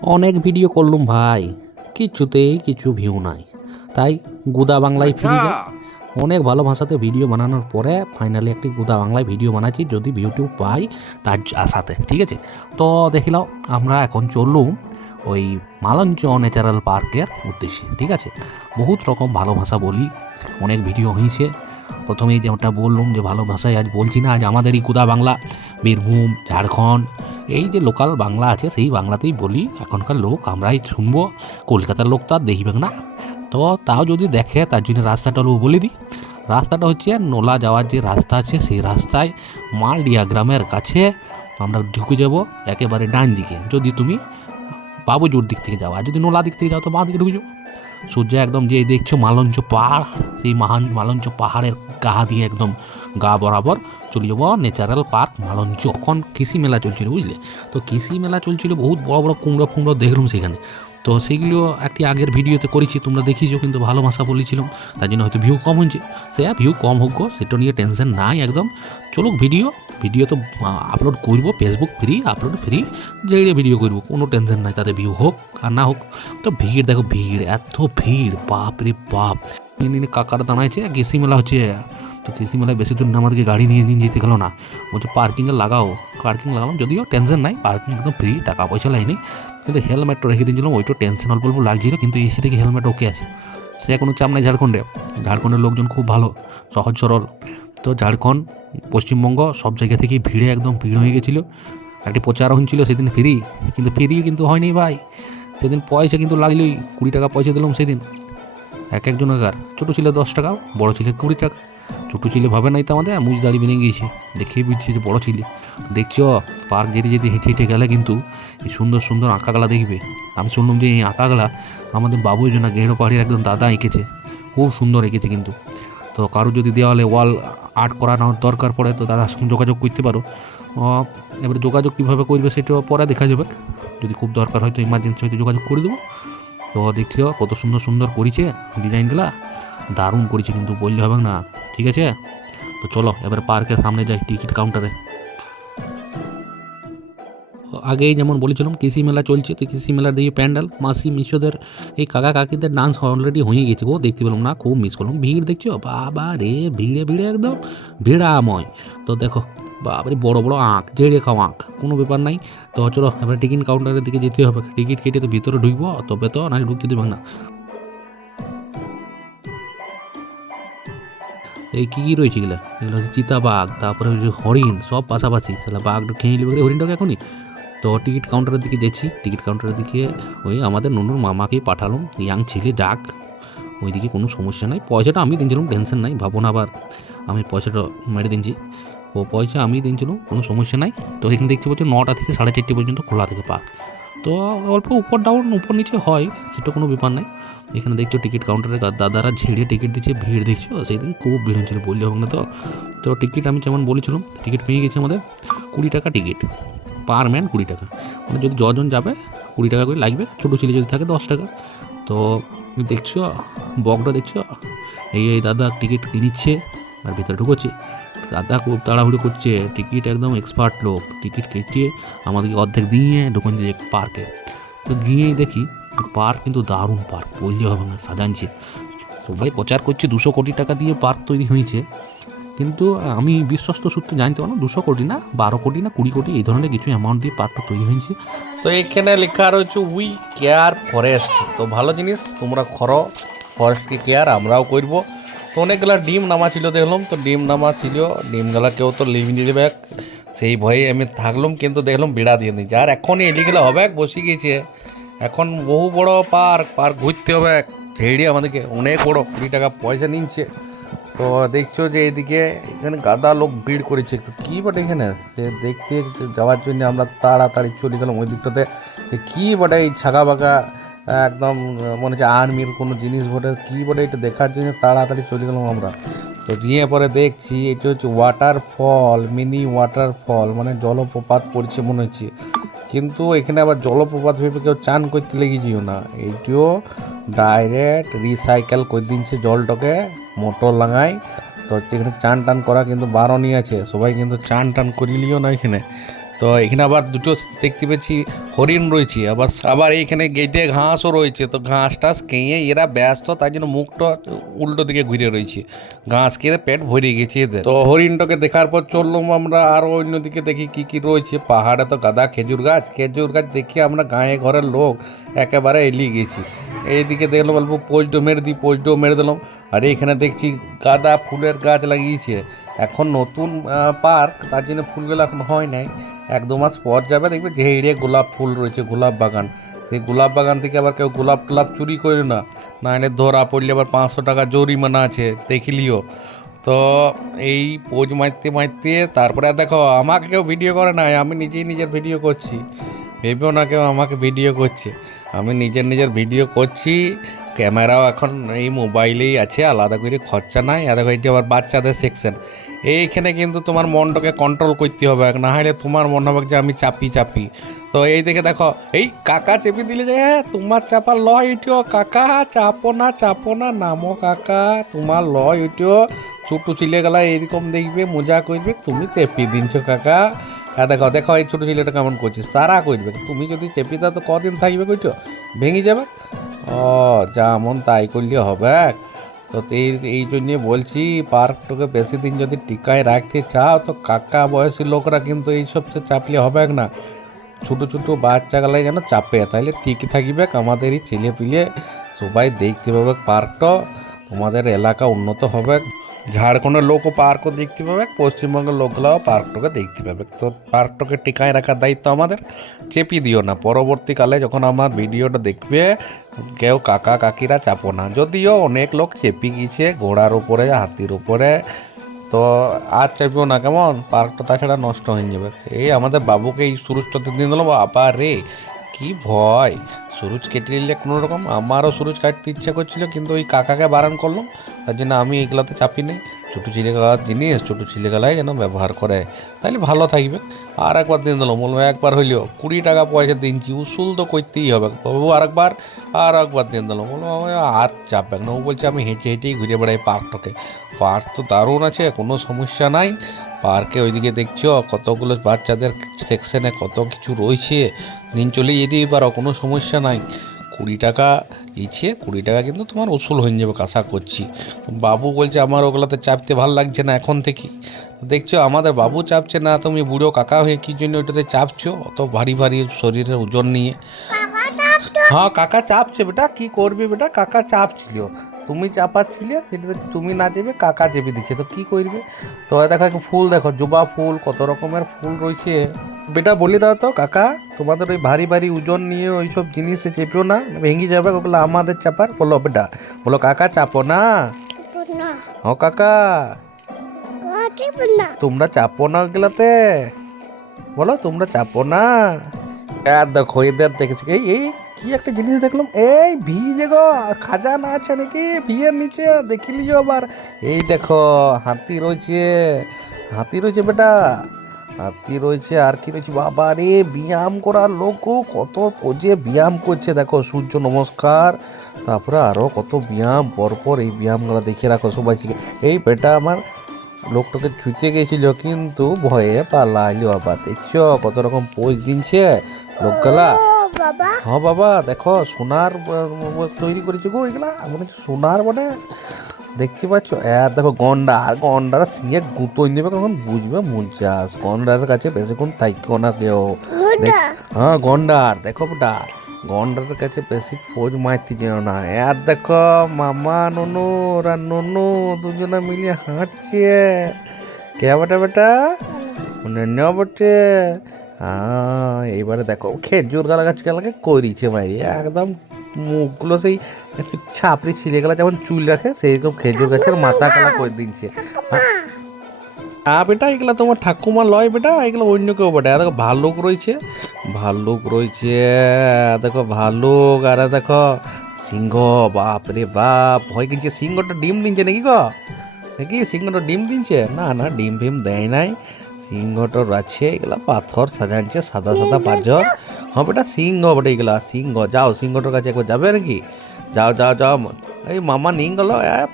অনেক ভিডিও করলুম ভাই, কিছুতেই কিছু ভিউ নাই। তাই গুদা বাংলায় ফিরে যাই। অনেক ভালো ভাষাতে ভিডিও বানানোর পরে ফাইনালি একটি গুদা বাংলায় ভিডিও বানাচ্ছি, যদি ভিউটিউব পাই তার আশাতে। ঠিক আছে, তো দেখিলাম আমরা এখন চললুম ওই মালঞ্চ ন্যাচারাল পার্কের উদ্দেশ্যে। ঠিক আছে, বহুত রকম ভালো ভাষা বলি, অনেক ভিডিও হয়েছে। প্রথমেই যেমনটা বললুম যে ভালো ভাষায় আজ বলছি না, আজ আমাদেরই গুদা বাংলা, বীরভূম, ঝাড়খণ্ড, এই যে লোকাল বাংলা আছে সেই বাংলাতেই বলি। এখনকার লোক আমরাই শুনবো, কলকাতার লোক তো আর দেখবে না। তো তাও যদি দেখে তার জন্য রাস্তাটা বলে দিই। রাস্তাটা হচ্ছে নোলা যাওয়ার যে রাস্তা আছে, সেই রাস্তায় মালডিয়া গ্রামের কাছে আমরা ঢুকে যাব একেবারে ডান দিকে। যদি তুমি বাবুজোর দিক থেকে যাও, আর যদি নোলা দিক থেকে যাও তো বাঁ দিকে ঢুকে যাও। সূর্য একদম যে দেখছো মালঞ্চ পাহাড়, সেই মালঞ্চ পাহাড়ের গা দিয়ে একদম গা বরাবর চলে যাবো ন্যাচারাল পার্ক মালঞ্চ। এখন কৃষি মেলা চলছিল, বুঝলে? তো কৃষি মেলা চলছিল, বহুত বড় বড় কুমড়ো ফুমড়ো দেখলাম সেখানে। তো সেইগুলো একটি আগের ভিডিওতে করেছি, তোমরা দেখিছো, কিন্তু ভালো ভাষা বলেছিলাম, তার জন্য হয়তো ভিউ কম হয়েছে। সে ভিউ কম হোক গো, সেটা নিয়ে টেনশন নাই একদম। চলুক ভিডিও তো আপলোড করবো, ফেসবুক ফ্রি, আপলোড ফ্রি, যে ভিডিও করবো, কোনো টেনশন নাই, তাতে ভিউ হোক আর না হোক। তো ভিড় দেখো, ভিড়, এত ভিড়, বাপ রে বাপ। কাকারা দাঁড়াইছে, কৃষি মেলা হচ্ছে। তো কৃষি মেলায় বেশি দূর না, আমাদেরকে গাড়ি নিয়ে যেতে গেলো না, বলছে পার্কিংয়ে লাগাও। পার্কিং লাগালাম, যদিও টেনশন নাই, পার্কিং একদম ফ্রি, টাকা পয়সা লাইনি। কিন্তু হেলমেটটা রেখে দিয়েছিলাম, ওইটা টেনশন অল্প অল্প লাগছিল, কিন্তু এসে থেকে হেলমেট ওকে আছে, সে কোনো চাপ নাই। ঝাড়খণ্ডের লোকজন খুব ভালো, সহজ সরল। তো ঝাড়খণ্ড, পশ্চিমবঙ্গ সব জায়গা থেকেই ভিড়ে একদম ভিড় হয়ে গেছিলো। একটি প্রচার হচ্ছিল সেদিন ফ্রি, কিন্তু হয়নি ভাই। সেদিন পয়সা কিন্তু লাগলোই, 20 টাকা পয়সা দিলাম সেদিন একজন আগার। ছোটো ছিল 10 টাকা, বড় ছিল 20 টাকা। ছোটো ছিল ভাবে নাই তো আমাদের মুজ দাড়ি বেরিয়ে গিয়েছে, দেখেই বুঝছি যে বড় ছিল। দেখছো, পার্ক যেতে যেতে হেঁটে হেঁটে গেলে কিন্তু এই সুন্দর সুন্দর আঁকাগুলা দেখবে। আমি শুনলাম যে এই আঁকাগুলা আমাদের বাবুজনা গেঁড়ো পাহাড়ির একদম দাদা এঁকেছে, খুব সুন্দর এঁকেছে কিন্তু। তো কারো যদি দেওয়ালে ওয়াল আর্ট করানোর দরকার পড়ে তো দাদার সঙ্গে যোগাযোগ করতে পারো। এবারে যোগাযোগ কীভাবে করবে সেটাও পরে দেখা যাবে, যদি খুব দরকার হয় তো ইমার্জেন্সি হয়তো যোগাযোগ করে দেবো। তো দেখছিও কত সুন্দর সুন্দর করেছে ডিজাইনগুলা, দারুণ করেছে কিন্তু, বললে হবে না। ঠিক আছে, তো চলো এবার পার্কের সামনে যাই, টিকিট কাউন্টারে। আগেই যেমন বলেছিলাম কৃষি মেলা চলছে, তো কৃষি মেলার দিকে প্যান্ডেল, মাসি মিশোদের এই কাকা কাকিদের ডান্স অলরেডি হয়ে গেছে গো, দেখতে পেলাম না, খুব মিস করলাম। ভিড় দেখছো, বাবা রে, ভিড়ে ভিড়ে একদম ভিড়াময়। তো দেখো, বাবারে বড় বড় আঁক, জেড়ে খাও আঁক, কোনো ব্যাপার নাই। তো চলো এবার টিকিট কাউন্টারের দিকে যেতে হবে, টিকিট কেটে তো ভিতরে ঢুকবো, তবে তো না ঢুকতে দেবে না। এই কী রয়েছে এগুলো, এগুলো হচ্ছে চিতাবাঘ, তারপরে ওই যে হরিণ, সব পাশাপাশি। তাহলে বাঘটা খেয়ে নেবে হরিণটাকে এখনই। তো টিকিট কাউন্টারের দিকে যাচ্ছি, টিকিট কাউন্টারের দিকে ওই আমাদের নুনুর মামাকেই পাঠালাম, ইয়াং ছেলে যাক, ওইদিকে কোনো সমস্যা নাই। পয়সাটা আমি দিনছিলাম, টেনশন নাই, ভাবো না আবার আমি পয়সাটা মেরে দিনছি। ও পয়সা আমি দিনছিলাম, কোনো সমস্যা নাই। তো এখানে দেখতে পাচ্ছি 9টা থেকে 4:30 পর্যন্ত খোলা থাকে পার্ক। তো অল্প উপর ডাউন উপর নিচে হয়, সেটা কোনো ব্যাপার নাই। এখানে দেখছো টিকিট কাউন্টারে দাদারা ঝেড়ে টিকিট দিচ্ছে, ভিড় দেখছো, সেই দিন খুব ভিড় হচ্ছিলো, বললে হবে না। তো তো টিকিট আমি যেমন বলেছিলাম, টিকিট পেয়ে গেছি আমাদের 20 টাকা টিকিট, পার ম্যান 20 টাকা, মানে যদি যজন যাবে 20 টাকা করে লাগবে, ছোটো ছেলে যদি থাকে 10 টাকা। তো দেখছো বকটা দেখছো, এই দাদা টিকিট নিচ্ছে আর ভিতরে ঢুকোচ্ছে। দাদা খুব তাড়াহুড়ো করছে, টিকিট একদম এক্সপার্ট লোক, টিকিট কেটে আমাদেরকে অর্ধেক দিয়ে ঢুকুন যে পার্কে। তো গিয়েই দেখি পার্ক কিন্তু দারুণ পার্ক, বললে হবে না, সাজানছে। সবাই প্রচার করছে 200 কোটি টাকা দিয়ে পার্ক তৈরি হয়েছে, কিন্তু আমি বিশ্বস্ত সূত্রে জানতে পারলাম 200 কোটি না, 12 কোটি না 20 কোটি এই ধরনের কিছু অ্যামাউন্ট দিয়ে পার্কটা তৈরি হয়েছে। তো এখানে লেখা রয়েছে উই কেয়ার ফরেস্ট। তো ভালো জিনিস, তোমরা করো ফরেস্টকে কেয়ার, আমরাও করব। তো অনেকগুলা ডিম নামা ছিল দেখলাম, তো ডিম নামা ছিল, ডিমগুলা কেউ তো লিভ নিয়ে দেবে, সেই ভয়ে আমি থাকলাম, কিন্তু দেখলাম বিড়া দিয়ে দিয়েছে। আর এখনই এদিকে হবে বসে গিয়েছে, এখন বহু বড় পার্ক ঘুরতে হবে, ছেড়ে আমাদেরকে অনেক বড়, 20 টাকা পয়সা নিচ্ছে। তো দেখছো যে এইদিকে এখানে গাদা লোক ভিড় করেছে, তো কী বটে এখানে সে দেখতে যাওয়ার জন্য আমরা তাড়াতাড়ি চলে গেলাম ওই দিকটাতে। কী বটে এই ছাগা বাগা, একদম মনে হচ্ছে আর্মির কোনো জিনিস বটে, কী বটে এটা দেখার জন্য তাড়াতাড়ি চলে গেলাম আমরা। তো গিয়ে পরে দেখছি এটা হচ্ছে ওয়াটারফল, মিনি ওয়াটারফল, মানে জলপ্রপাত পড়ছে মনে হচ্ছে। কিন্তু এখানে আবার জলপ্রপাত ভেবে কেউ চান করতে লেগেছিও না, এইটিও ডাইরেক্ট রিসাইকেল করে দিনছে জলটাকে, মোটর লাগাই। তো এখানে চান টান করা কিন্তু বারণই আছে, সবাই কিন্তু চান টান করিলিও না এখানে। তো এখানে আবার দুটো দেখতে পেয়েছি হরিণ রয়েছে, আবার আবার এইখানে গেটে ঘাসও রয়েছে। তো ঘাস টাস খেয়ে এরা ব্যস্ত, তাই জন্য মুখটা উল্টো দিকে ঘুরে রয়েছে। ঘাস খেয়ে পেট ভরে গেছে এদের। তো হরিণটাকে দেখার পর চললাম আমরা আরও অন্যদিকে দেখি কি কি রয়েছে। পাহাড়ে তো গাদা খেজুর গাছ দেখে আমরা গায়ে ঘরের লোক একেবারে এলিয়ে গেছি। এইদিকে দেখলাম অল্প পোস্টও মেরে দিলাম। আর এখানে দেখছি গাঁদা ফুলের গাছ লাগিয়েছে। এখন নতুন পার্ক, তার জন্য ফুলগুলো এখন হয় নাই, 1-2 মাস পর যাবে দেখবে যে এরিয়া গোলাপ ফুল রয়েছে, গোলাপ বাগান। সেই গোলাপ বাগান থেকে আবার কেউ গোলাপ টোলাপ চুরি করে না, নাহলে ধরা পড়লে আবার 500 টাকা জরিমানা আছে, দেখলিও। তো এই পোজ মারতে তারপরে দেখো আমাকে কেউ ভিডিও করে নাই, আমি নিজেই নিজের ভিডিও করছি। ভেবেও না কেউ আমাকে ভিডিও করছে, আমি নিজের ভিডিও করছি। ক্যামেরাও এখন এই মোবাইলেই আছে, আলাদা করে খরচা নাই। আর দেখো এইটা আবার বাচ্চাদের সেকশন। এইখানে কিন্তু তোমার মনটাকে কন্ট্রোল করতে হবে, না হলে তোমার মনে হবে যে আমি চাপি। তো এই দেখে দেখো এই কাকা চেপে দিলে যে তোমার চাপার লয় উঠিও, কাকা চাপো না নামো কাকা, তোমার লয় উঠিও। ছোটো ছেলে গেলা এইরকম দেখবে, মজা করবে, তুমি চেপি দিনছো কাকা। হ্যাঁ দেখো এই ছোটো ছেলেটা কেমন করছিস, তারা করবে। তুমি যদি চেপি দাও তো কদিন থাকবে কইছো, ভেঙে যাবে। ও যেমন তাই করলে হবে। তো এই জন্যে বলছি পার্কটাকে বেশি দিন যদি টিকায় রাখতে চাও তো কাকা বয়সী লোকরা কিন্তু এইসবকে চাপলে হবে না। ছোটো বাচ্চাগুলাই যেন চাপে, তাইলে ঠিকই থাকবে। আমাদের এই ছেলে পিলে সবাই দেখতে পাবে পার্কটা, তোমাদের এলাকা উন্নত হবে। ঝাড়খণ্ডের লোকও পার্কও দেখতে পাবে, পশ্চিমবঙ্গের লোকগুলাও পার্কটাকে দেখতে পাবে। তো পার্কটাকে টিকায় রাখার দায়িত্ব আমাদের। চেপি দিও না, পরবর্তীকালে যখন আমার ভিডিওটা দেখবে কেউ কাকা কাকিরা চাপো না। যদিও অনেক লোক চেপে গিয়েছে ঘোড়ার উপরে, হাতির উপরে, তো আর চাপবো না কেমন, পার্কটা তাছাড়া নষ্ট হয়ে যাবে। এই আমাদের বাবুকে এই সুরুজটাতে দিয়ে দিলাম, আবার রে কি ভয়, সুরুজ কেটে নিলে কোনো রকম। আমারও সুরুজ কাটতে ইচ্ছা করছিল, কিন্তু ওই কাকাকে বারণ করলাম, তার জন্য আমি এইগুলাতে চাপি নেই। ছোটো ছেলেগালার জিনিস ছোটো ছেলেগালাই যেন ব্যবহার করে, তাহলে ভালো থাকবে। আর একবার দিয়ে দিলাম, বলবো একবার হইলেও 20 টাকা পয়সা দিনছি, উসুল তো করতেই হবে বাবু। আর একবার দিয়ে দিলাম, বললো আর চাপবে না। ও বলছে আমি হেঁটেই ঘুরে বেড়াই পার্কটাকে। পার্ক তো দারুণ আছে, কোনো সমস্যা নাই। পার্কে ওইদিকে দেখছো কতগুলো বাচ্চাদের সেকশনে কত কিছু রয়েছে, দিন চলে যেতেই পারো, কোনো সমস্যা নাই। 20 টাকা 20 টাকা কিন্তু তোমার উসুল হয়ে যাবে আশা করছি। বাবু বলছে আমার ওগুলোতে চাপতে ভালো লাগছে না এখন থেকে। দেখছো আমাদের বাবু চাপছে না, তুমি বুড়ো কাকা হয়ে কী জন্য ওইটাতে চাপছো অত ভারী শরীরের ওজন নিয়ে? হ্যাঁ কাকা চাপছে বেটা, কি করবি বেটা, কাকা চাপছিল, তুমি চাপাচ্ছিলে, সেটাতে তুমি না চেপে কাকা চেপে দিচ্ছে, তো কি করবে। তো দেখো ফুল, দেখো জবা ফুল, কত রকমের ফুল রয়েছে। বেটা বলি দাও তো কাকা, তোমাদের ওই ভারী ওজন নিয়ে ওই সব জিনিসে চেপেও না, ভেঙে যাবে ওগুলো আমাদের চাপার। বলো বেটা, বলো কাকা চাপো না। ও কাকা তোমরা চাপো না ওগুলাতে, বলো তোমরা চাপো না। আর দেখো এদের দেখেছি এই কি একটা জিনিস দেখলাম, এই ভি দেখো খাজানা আছে নাকি ভিয়ের নিচে, দেখিলিও আবার। এই দেখো হাতি রয়েছে বেটা, হাতি রয়েছে। আর কি রয়েছে বাবা রে, ব্যায়াম করার লোক কত পোজে ব্যায়াম করছে, দেখো সূর্য নমস্কার, তারপরে আরও কত ব্যায়াম পরপর। এই ব্যায়ামগুলো দেখে রাখো সবাই শিখে। এই বেটা আমার লোকটাকে ছুঁতে গেছিল কিন্তু ভয়ে পালাইলো আবার। দেখছো কত রকম পোজ দিনছে লোকগুলা। হ্যাঁ বাবা দেখো সোনার তৈরি করেছে গো এগুলা, মনে হচ্ছে সোনার বটে, দেখতে পাচ্ছ। দেখো গন্ডার সিঁয়ে গুঁতোই নেবে কখন বুঝবে মুঞ্চাস। গন্ডারের কাছে বেশিক্ষণ থাকো না কেউ। হ্যাঁ গন্ডার দেখো বেটা, গন্ডারের কাছে বেশি পোজ মারতে যেও না। দেখো মামা ননু দুজনে মিলিয়ে হাঁটছে। কে বেটা বটে। হ্যাঁ এইবারে দেখো খেজুর গাছগুলোকে করিছে মাইরি, একদম মুখগুলো সেই ছাপড়ি ছিঁড়ে গেলা যেমন চুল রাখে সেইরকম খেজুর গাছের মাথা কালা করে দিচ্ছে। বেটা এগুলা তোমার ঠাকুমা লয় বেটা, এগুলো অন্য কেউ বেটা। দেখো ভাল্লুক রয়েছে, দেখো ভাল্লুক। আর দেখো সিংহ, বাপ রে বাপ ভয় কিনছে। সিংহটা ডিম দিনছে নাকি গো, নাকি সিংহটা ডিম দিনছে? না ডিম ফিম দেয় নাই, সিংহটার আছে। এগুলা পাথর সাজাচ্ছে সাদা পাথর। হ্যাঁ বেটা সিংহ বেটা, এগুলা সিংহ। যাও সিংহটার কাছে একবার যাবে নাকি? যাও এই মামা নিয়ে গেল,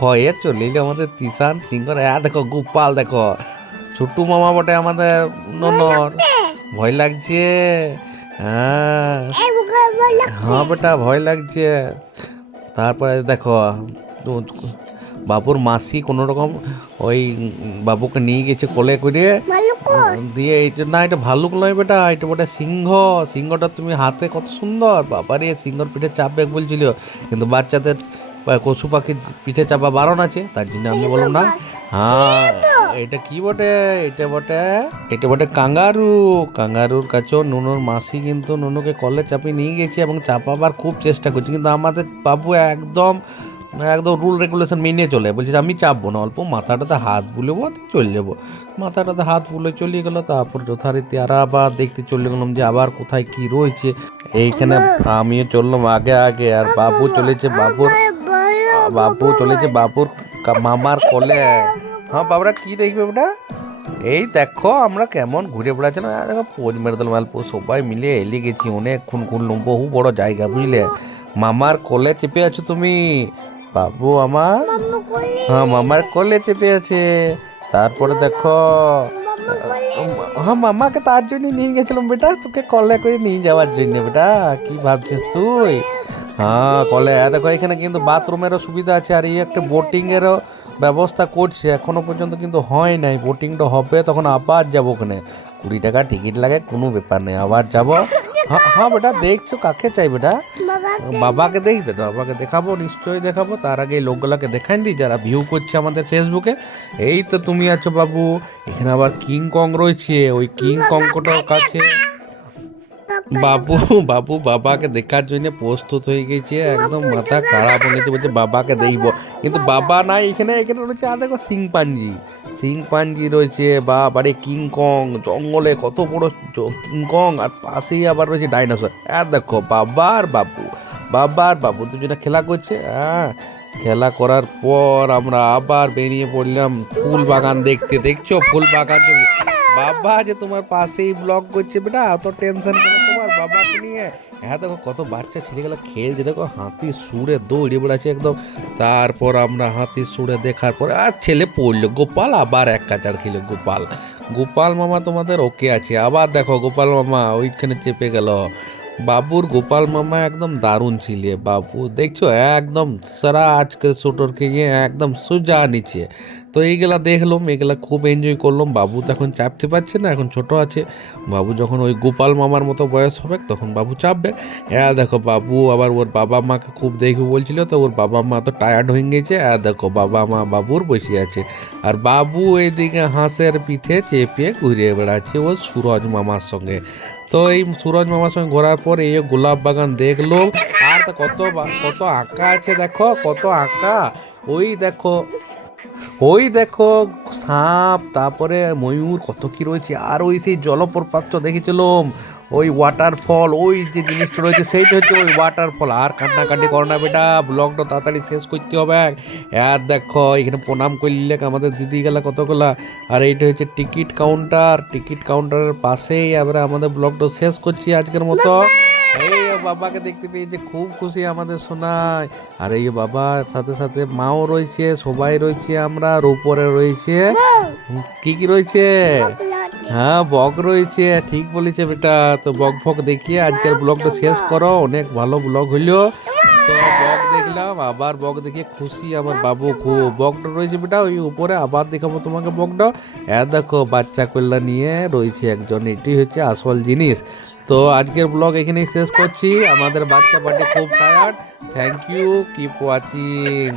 ভয়ে চলে এলো আমাদের তিশান সিংহ। দেখো গোপাল, দেখো ছোট্টু মামা বটে আমাদের ননর। ভয় লাগছে? হ্যাঁ হ্যাঁ বেটা ভয় লাগছে। তারপরে দেখো বাবুর মাসি কোনো রকম ওই বাবুকে নিয়ে গেছে কোলে করে, দিয়ে এইটা না, এটা ভাল্লুক নয় বেটা, এটা বেটা সিংহ। সিংহটা তুমি হাতে কত সুন্দর, বাবারে সিংহর পিঠে চাপবে বলছিল, কিন্তু বাচ্চাদের পশু পাখির পিঠে চাপা বারণ আছে, তার জন্য আমি বললাম না। হ্যাঁ এটা কি বটে, এটা বটে কাঙ্গারু। কাঙ্গারুর কাছেও নুনুর মাসি কিন্তু নুনুকে কলে চাপিয়ে নিয়ে গেছে এবং চাপাবার খুব চেষ্টা করছে, কিন্তু আমাদের বাবু একদম একদম রুল রেগুলেশন মেনে চলে, বলছে আমি চাপবো না, অল্প মাথাটাতে হাত বুলেবো চলে যাবো। মাথাটাতে হাত বুলে চলে গেলো, তারপর যথারীতি আর আবার দেখতে চলে গেলাম যে আবার কোথায় কি রয়েছে। এইখানে আমিও চললাম আগে আগে, আর বাবু চলেছে বাবুর মামার কোলে। হ্যাঁ বাবরা কি দেখবে ওটা? এই দেখো আমরা কেমন ঘুরে বেড়াচ্ছিলাম, দেখো পোজ মেরে দিলাম অল্প, সবাই মিলে এলে গেছি, অনেকক্ষণ ঘুরলাম, বহু বড় জায়গা বুঝলে। মামার কোলে চেপে আছো তুমি বাবু আমার? হ্যাঁ মামার কোলে চেপে আছে। তারপরে দেখো হ্যাঁ মামাকে তার জন্য নিয়ে গেছিলাম বেটা, তোকে কলে করে নিয়ে যাওয়ার জন্য বেটা, কি ভাবছিস তুই? হ্যাঁ কলে দেখো এখানে কিন্তু বাথরুমেরও সুবিধা আছে, আর এই একটা বোটিংয়েরও ব্যবস্থা করছে, এখনো পর্যন্ত কিন্তু হয় নাই, বোটিংটা হবে তখন আবার যাবো ওখানে, 20 টাকা টিকিট লাগে, কোনো ব্যাপার নেই, আবার যাবো। হ্যাঁ হ্যাঁ বেটা দেখছো কাকে চাই বেটা? বাবাকে দেখবে তো, বাবাকে দেখাবো, নিশ্চয়ই দেখাবো। তার আগে এই লোকগুলাকে দেখাই দিই যারা ভিউ করছে আমাদের ফেসবুকে। এই তো তুমি আছো বাবু, এখানে আবার কিং কং রয়েছে, ওই কিং কংটার কাছে বাবু বাবাকে দেখার জন্য প্রস্তুত হয়ে গেছে, একদম মাথা খারাপ হয়ে গেছে, বলছে বাবাকে দেখবো, কিন্তু বাবা নাই এখানে। এখানে রয়েছে আর দেখো সিংপাঞ্জি রয়েছে, বা বাড়ি কিং কং, জঙ্গলে কত বড় কিং কং, আর পাশেই আবার রয়েছে ডাইনোসর। আর দেখো বাবার বাবু দুজনে খেলা করছে। হ্যাঁ খেলা করার পর আমরা আবার বেরিয়ে পড়লাম ফুল বাগান দেখতে। দেখছো ফুল বাগান? বাবা যে তোমার পাশেই ব্লগ করছে বেটা, অত টেনশন কেন তোমার বাবাকে নিয়ে? হ্যাঁ দেখো কত বাচ্চা ছেলেগুলো খেলছে, দেখো হাতির সুরে দৌড়ে বেড়াচ্ছে একদম। তারপর আমরা হাতির সুরে দেখার পরে আর ছেলে পড়লো, গোপাল আবার এক কাচার খেলো। গোপাল মামা তোমাদের ওকে আছে, আবার দেখো গোপাল মামা ওইখানে চেপে গেল। বাবুর গোপাল মামা একদম দারুণ ছিলে বাবু, দেখছো একদম সারা আজকে শুটরকে গিয়ে একদম সোজা নিচে। তো এইগুলা দেখলাম, এগুলা খুব এনজয় করলাম। বাবু তো এখন চাপতে পারছে না, এখন ছোট আছে। বাবু যখন ওই গোপাল মামার মতো বয়স হবে তখন বাবু চাপবে। দেখো বাবু আবার ওর বাবা মাকে খুব দেখবে বলছিল, তো ওর বাবা মা তো টায়ার্ড হয়ে গেছে। দেখো বাবা মা বাবুর বসে আছে, আর বাবু এইদিকে হাঁসের পিঠে চেপে ঘুরে বেড়াচ্ছে ও সুরজ মামার সঙ্গে। তো এই সুরজ মামার সঙ্গে ঘোরার পর এই গোলাপ বাগান দেখলো, আর কত কত আঁকা আছে, দেখো কত আঁকা। ওই দেখো সাপ, তারপরে ময়ূর, কত কি রয়েছে। আর ওই সেই জলপ্রপাত দেখেছিলাম, ওই ওয়াটারফল, ওই যে জিনিসটা রয়েছে সেইটা হচ্ছে ওই ওয়াটারফল। আর কান্নাকাটি করো না বেটা, ব্লগটা তাড়াতাড়ি শেষ করতে হবে। আর দেখো এখানে প্রণাম করলে আমাদের দিদি গেলা কতগুলা। আর এইটা হচ্ছে টিকিট কাউন্টারের পাশেই আমরা আমাদের ব্লগটা শেষ করছি আজকের মতো। এই বাবাকে দেখতে পেয়েছে, খুব খুশি আমাদের শোনায়। আর এই বাবার সাথে সাথে মাও রয়েছে, সবাই রয়েছে আমরা, আর উপরে রয়েছে কি রয়েছে? হ্যাঁ বক রয়েছে, ঠিক বলেছে বেটা। তো বক দেখিয়ে আজকের ব্লগটা শেষ করো, অনেক ভালো ব্লগ হইলো। তো বক দেখলাম, আবার বক দেখে খুশি আমার বাবু খুব। বকটা রয়েছে বেটা ওই উপরে, আবার দেখাবো তোমাকে বকটা। দেখো বাচ্চা কল্যাণ নিয়ে রয়েছে একজন, এটি হচ্ছে আসল জিনিস। তো আজকের ব্লগ এখানেই শেষ করছি, আমাদের বাচ্চা পার্টি খুব tired. Thank you, keep watching.